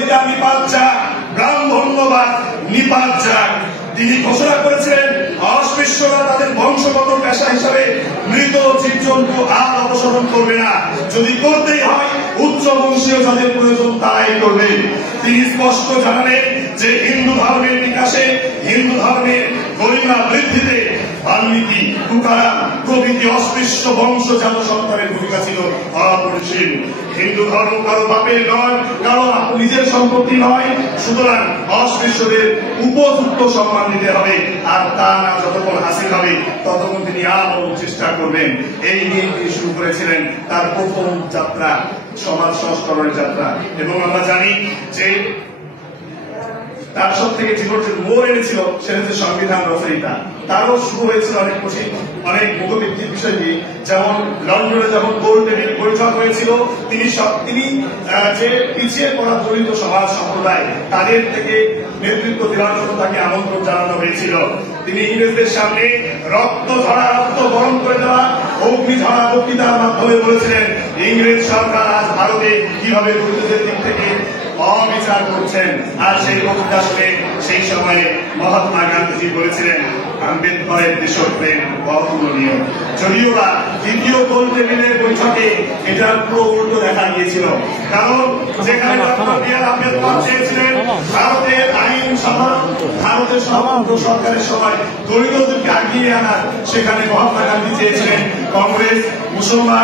নিপাত যাক, ব্রাহ্মণ্যবাদ নিপাত যাক। তিনি ঘোষণা করেছিলেন অস্পৃশ্যরা তাদের বংশগত পেশা হিসাবে মৃত জীবজন্তু আর অপসারণ করবে না, যদি করতেই হয় উচ্চ বংশীয় যাদের প্রয়োজন তারাই করবে। তিনি স্পষ্ট জানালেন যে হিন্দু ধর্মের বিকাশে, হিন্দু ধর্মের গরিমা বৃদ্ধিতে বাল্মীকি, তুকারাম প্রভৃতি অস্পৃশ্য বংশজাত সন্তানের ভূমিকা ছিল অপরিসীম। হিন্দু ধর্ম কারো বাপের নয়, কারো নিজের সম্পত্তি নয়, সুতরাং অস্পৃশ্যদের উপযুক্ত সম্মান দিতে হবে, আর তা না যতক্ষণ হাসিল হবে ততক্ষণ তিনি আরো চেষ্টা করবেন। এই নিয়ে তিনি শুরু করেছিলেন তার প্রথম যাত্রা, সমাজ সংস্করণের যাত্রা। এবং আমরা জানি যে তার সব থেকে জীবনের মোড় এনেছিল সেটা হচ্ছে সংবিধান রচয়িতা। তারও শুরু হয়েছিল অনেক কঠিন, অনেক মুখভিত্তিক বিষয় নিয়ে। যেমন লন্ডনে যখন গোল টেবিল বৈঠক হয়েছিল, তিনি যে পিছিয়ে পড়া দলিত সমাজ সম্প্রদায় তাদের থেকে নেতৃত্ব দেওয়ার জন্য তাকে আমন্ত্রণ জানানো হয়েছিল। তিনি ইংরেজদের সামনে রক্ত ঝরা, রক্ত বরণ করে দেওয়া অগ্নি ঝরা বক্তৃতার মাধ্যমে বলেছিলেন ইংরেজ সরকার আজ ভারতে কিভাবে দলিতদের দিক থেকে অবিচার করছেন। আর সেই বক্তৃতা শুনে সেই সময়ে মহাত্মা গান্ধীজি বলেছিলেন আম্বেদকরের দেশপ্রেম অতুলনীয়। যদিও বা দ্বিতীয় গোল টেবিলের বৈঠকে এটার পুরো উল্টো দেখা গিয়েছিল, কারণ যেখানে ডক্টর বি আর আম্বেদকর চেয়েছিলেন ভারতের আইন সভা, ভারতের স্বতন্ত্র সরকারের সময় দলিতদেরকে আগিয়ে আনার, সেখানে মহাত্মা গান্ধী চেয়েছিলেন কংগ্রেস, মুসলমান